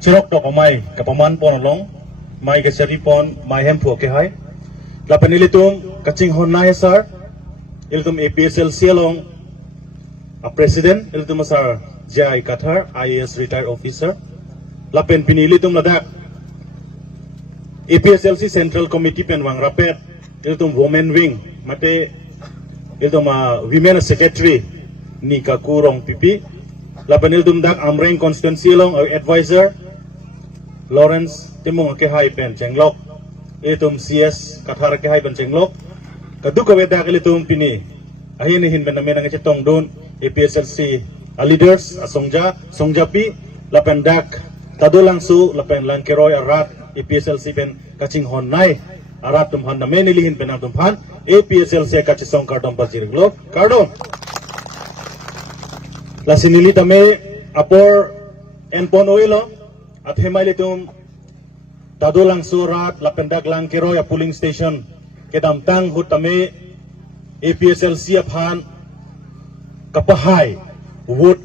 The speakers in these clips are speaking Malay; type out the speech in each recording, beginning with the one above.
Cerok dok omai kapaman pon long mai ke seri pon mai hem phu ke hai lapan ilitum kaching hon nai sar ilitum APSLC long a president ilitum sar Jai Kathar IAS retired officer lapen pini ilitum ladak APSLC Central Committee pen wang rapet ilitum women wing mate ilitum women secretary ni kakurong pipi lapan ilitum dak amreng constituency long advisor Lawrence timung ke hai pen chenglok ilitum CS Kathar ke hai pen chenglok kadu ka wedak ilitum pini ahin hin ben namen ang chetong don APSLC leaders songjapi lapen dak tadulang su lapen langkeroy arat APSLC pen kaching hon nai arat tum han namen ilihin pen tum han APSLC kachisong kardom pasirglo kardom la sinili tame apor enpon oilo at hemalitum tadulang surat lapendak lang keroy a polling station kedamtang hutame APSLC aphan kapahay wood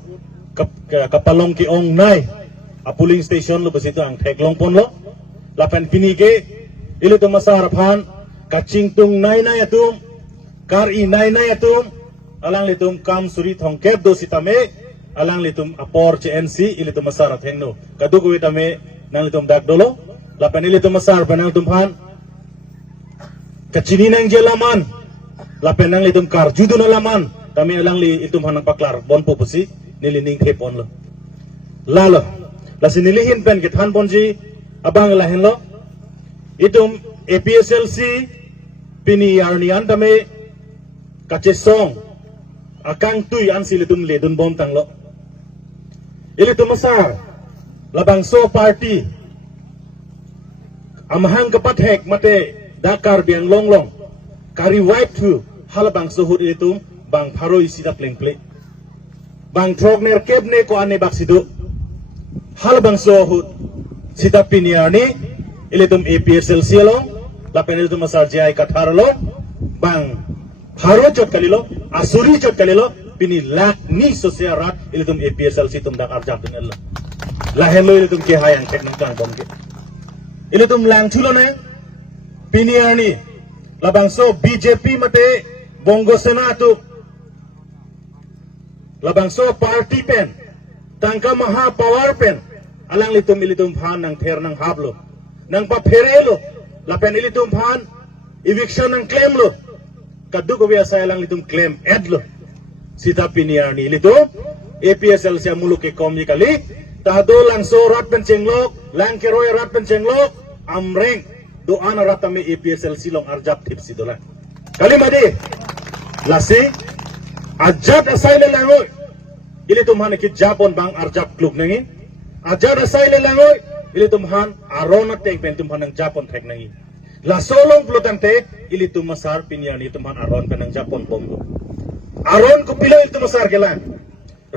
kapalong ki ong nai a polling station lo basito ang theklong pon lo lapen pinike ilitum masar aphan kaching tung nai atum kar i nai atum alang litum kam suri thongkep do sitame alang litum apor CNC ilitum masar athengno kadugo itame nang litum dak dolo lapan ilitum masar panang tumphan kachini nang jelaman lapan nang litum kar judo na laman kami alang li itum hanang paklar bon po pusi nilining krepon lo lalo lasi nilihin pen kithan ponji abang lahin lo itum APSLC pini arnian tame kachesong akang tuy an silitum ledun bom tanglo ilitum masar labang so party amahang kapathek mate dakar biang longlong kari wipe tu halabang suhud ilitum bang pharo isida pleng pleng bang trogner kebne ko ane baksidu halabang suhud sita piniani ilitum APSLC lo lapen ilitum masar Jai Kathar lo bang pharo chot kalilo asuri chot kalilo pini lak ni sosiarat ilitum APSLC tum dak arjab dengan lo lahelo ilitum ke hayang tek nang bom ke ilitum lang chulo ne pini ani labang so BJP mate bongo senatu labang so party pen tangka maha power pen alang ilitum phan nang ther nang hablo nang pa pherelo lapen ilitum phan eviction nang claim lo kadu ko biasa lang litum claim edlo sita piniani lito APSL sia muluk ke kom kali tahdo lang so rat pencenglok lang keroy rat pencenglok amreng doan ratami APSL silong arjab tips idola kali madi lasi ajab asaile langoy ilitum han ki japon bang arjab klub nangi ajab asaile langoy ilitum han arona tek pentum han japon thek nangi la solong plotante ilitum masar piniani tuman aron penang japon pomgo aron ko pilo ilitum masar kelan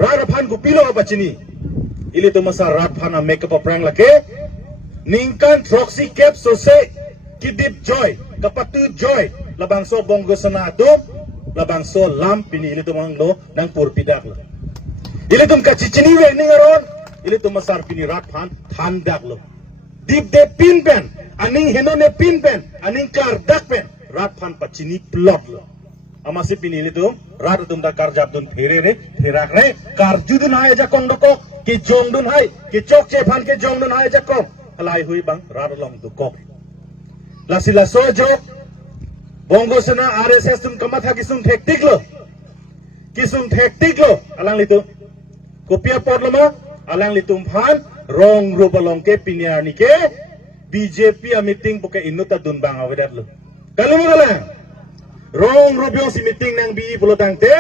raraphan ko pilo abachini ilitum masar raphan a makeup of prang lake ningkan proxy cap sose kidip joy kapatu joy labang so bongo sanado labang so lam pini ilitum anglo nang purpidak lo ilitum kachichini we ningaron ilitum masar pini raphan thandak lo dip de pin pen aning henone pin pen aning kar dak pen rat phan pachini plot lo amasi pinili tum rat tum da kar jab dun phere re pherak re kar judun hai ja kong doko ki jong dun hai ki chok che phan ke jong dun hai ja kong alai hui bang rat long du kok lasila so jok bongo sena RSS tum kamatha kisum thektik lo alang litu kopia podloma alang litum phan rong rubalong ke pinyarni ke BJP a meeting buka inuta dun bang awedat lo kalau magalang rong rubyong si meeting nang BI bulotang te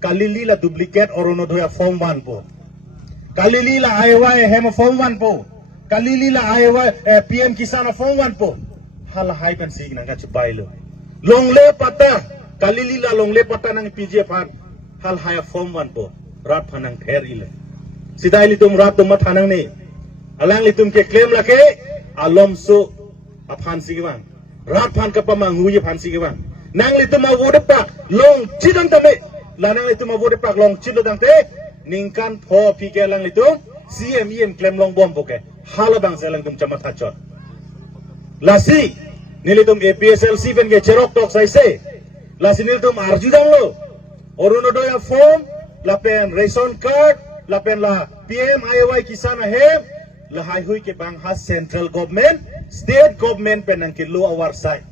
kalili la duplicate orono doya form 1 po kalili la IY hem form 1 po kalili la IY PM Kisan form 1 po hal hai kan sig nang ka chupai lo longle pata kalili la longle pata nang PJF hal hai form 1 po rat phanang ther ile sidai litum rat tum thanang ni alang litum ke claim lake alom so aphan sigiwan rat phan ka pamang huye phan sigiwan nang litum awode pak long chidang tame la nang litum awode pak long chidang te ningkan pho pike lang litum CMEM claim long bom poke halabang selang tum chama thachot lasi nilitum APSLC pen ge cherok tok sai se lasi nilitum arjudang lo orunodoya form lapen ration card lapen la PMIY kisan ahem lahai hui ke bang has central government state government pen ang kilo our side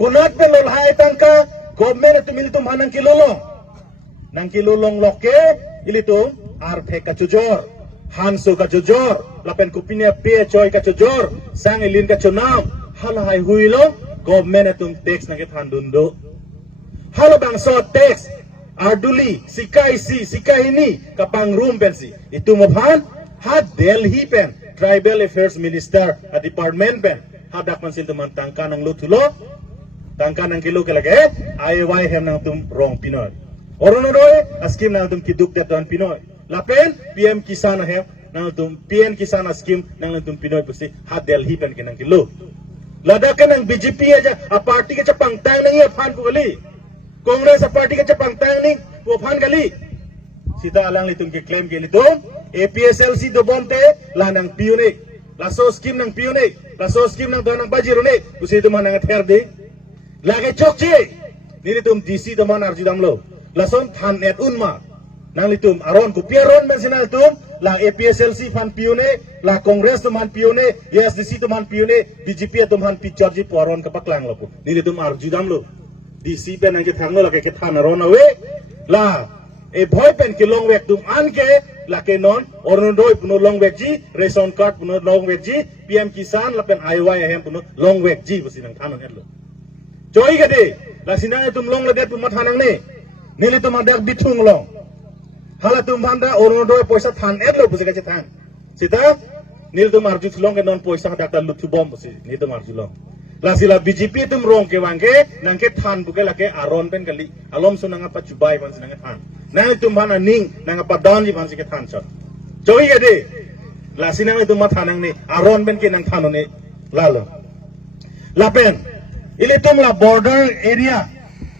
kunat pen lolhai tangka government tu militum hanang kilolong nang kilolong loke ilitum arthe ka chujor hansu ka chujor lapen kupinia pe choi ka chujor sang ilin ka chunaw halahai hui lo government atum tax nang kethan dundo halo bang so tax arduli sikai si sikai ini kapang room pensi itu mabhan had Delhi pen tribal affairs minister a department pen hadak mansil teman tangka nang lutulo tangka nang kilo kelage IY hem nang tum rong pinoy oronodoy askim nang tum kiduk datan pinoy lapen PM kisan hem nang tum PM kisan askim nang tum pinoy pasti had Delhi pen kinang kilo ladakan nang BJP aja a party ke capang tang nang ya phan ko kali Kongres party ka capang tang ning wophan kali sita alang litum ke claim ke litum APSLC do bomte la nang piune la so scheme nang piune la so scheme nang danang bajiro ne usi to manang therde lage chokche ni litum DC to man arjudam lo la son than et unma nang litum aron ku pieron ben sinal tum la APSLC fan piune la Kongres to man piune SDC to man piune BJP to man pi George poron ka paklang lo ni litum arjudam lo DC pen ang kitang lo laki kitang naron awe la e boy pen ki long wek tum an ke laki non ornodoi puno long wek ji ration card puno long wek ji PM kisan la pen IY hem puno long wek ji basi nang thanon etlo joy gade la sinang tum long la det tum mathanang ne nili tum adak bitung long hala tum banda ornodoi poisa than etlo basi ka than sita nil tum arju long ke non poisa hadak ta lutu bom basi ni tum arju long la sila BJP tum rong ke wangke nang ke than buke la ke aron pen kali alom so nang apa chubai ban nang than nang tum bana ning nang apa dan ji ban ke than chot joy gade la sinang tum mathanang ne aron pen ke nang than ne lalo la pen ile tum la border area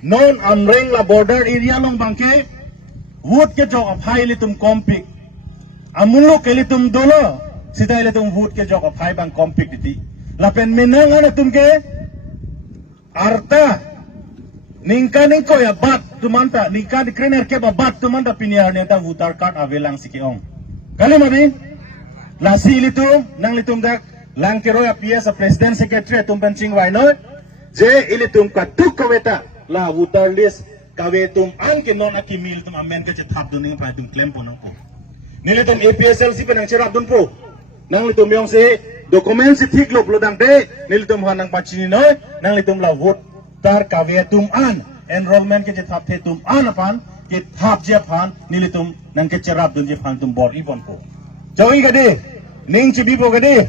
non amreng la border area long bangke wood ke jok aphai ile tum kompik amulo ke ile tum dolo sida ile tum wood ke jok aphai bang kompik diti lapen menang ana tumke arta ningka ningko ya bat tumanta ningka di krener ke bat tumanta piniar neta voter card avelang sikiong kali mabin lasi ilitum nang litum dak lang kero ya PS president secretary tum pencing waino je ilitum katuk kaweta la voter list kawetum an ke non akimil tum amen ke thap duning pa tum claim ponang ko nilitum APSLC penang cerap dun po nang litum yong se dokumen si tik lop lodang de nilitum hanang pachini noy nang litum la vote tar kavetum an enrollment ke thap the tum an apan ke thap je phan nilitum nang ke cerap dun je phan tum bor ibon po joy gade ning chibi po gade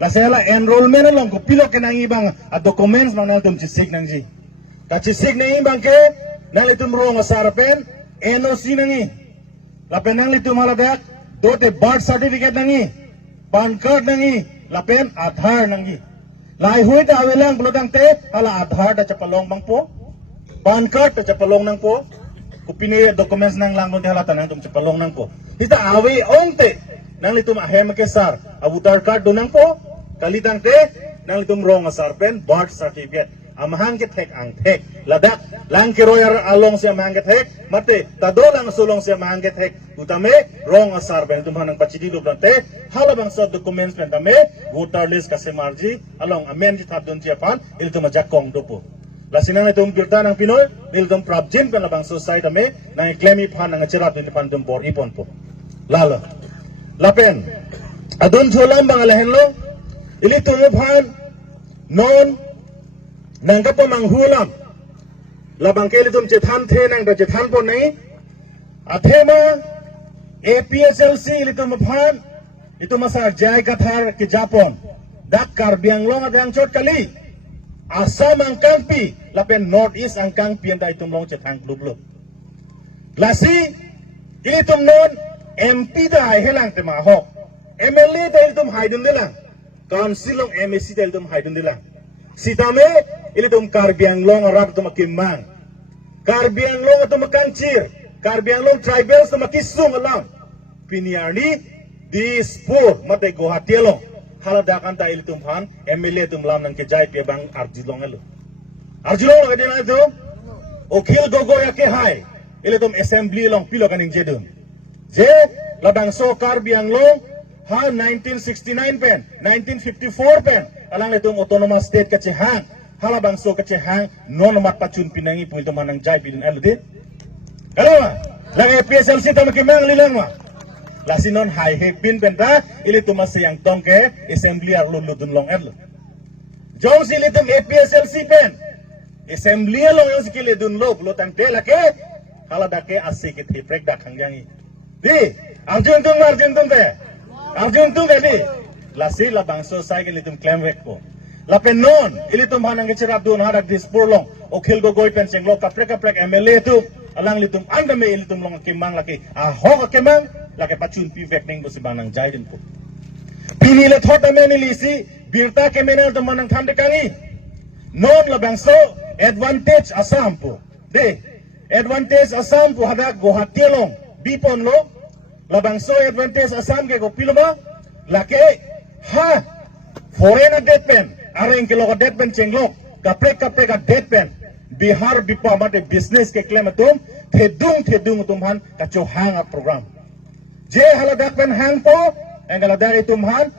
la sela enrollment long ko pilo ke nang ibang a documents mang nalitum chisik nang ji ta chisik nang ibang ke nang litum rong asarpen NOC nang i la penang litum haladak dote birth certificate nang i pan card nang i lapen Aadhaar nangi lai hui ta awelang blodang te ala Aadhaar da chapalong bang po pan card da chapalong nang po kupini documents nang lang de hala tanang tum chapalong nang po ita awe ong te nang litum ahem ke sar voter card do nang po kalitang te nang litum rong asar pen birth certificate amahang ke thek ang thek ladak lang ke royar along se amahang ke thek mate tado lang sulong se amahang ke thek utame rong asar ben tum hanang pachidi lo brante halabang sa documents pen tame voter list ka se marji along amen ji thap don japan il tum jakong dopo lasinang itum birta nang pinoy il tum prabjin pen labang society ame nang claimi phan nang cherat din phan tum bor ipon po lalo lapen adun tholam bang lehen lo ili tum phan non nang kapo manghulam labang keli tum chethan the nang da chethan po nai athema APSLC ilitum phan itu masa jai kathar ke Japon dak karbiang long adang chot kali asam ang kangpi lapen north east ang kangpi anda itum long chethan klub lo lasi ilitum non MP da helang tema ho MLA da ilitum haidun dilang council long MSC da ilitum haidun dilang sitame ilitum karbiang long arab tum kimang karbiang long tum kancir karbiang long tribals tum kisung alam piniarni dispur mate Guwahati lo haladakan ta ilitum phan MLA tum lam nang ke jai pe bang arjilong elo arjilong lo kadena itu Okhil Gogoi ke hai ilitum assembly long pilo kaning jedum je ladang sokar biang long ha 1969 pen 1954 pen alang itum autonomous state kache hang hala bangso kache hang non mat pacun pinangi pul tum nang jai pilin elo dit kalau lang PSLC tam ke mang lilang ma lasinon hai he pin penta ilitum masayang tongke assembly ar luludun long elo jong silitum APSLC pen assembly long yung sikili dun lo pulotan tela ke hala dake asik it hiprek dak hangyangi di arjun tung te arjun tung di lasi la bangso sai ilitum claim wek ko la penon ilitum hanang ke cerap dun hadak dispur long Okhil Gogoi pen senglo kaprek MLA tu alang litum anda me ilitum long kemang laki ahok kemang laki pacun pi vek ning bosi banang jaidin po pinile thota me nilisi birta kemenal to manang thande kangi non la bangso advantage Assam po de advantage Assam po hadak Guwahati long bipon lo la bangso advantage Assam ke go piloma laki ha foreigner death pen areng ke lo death pen cenglo kaprek ka death pen Bihar bipa mate business ke claim tum thedung tum han kacho hang up program je haladak pen hang po engala dari tum han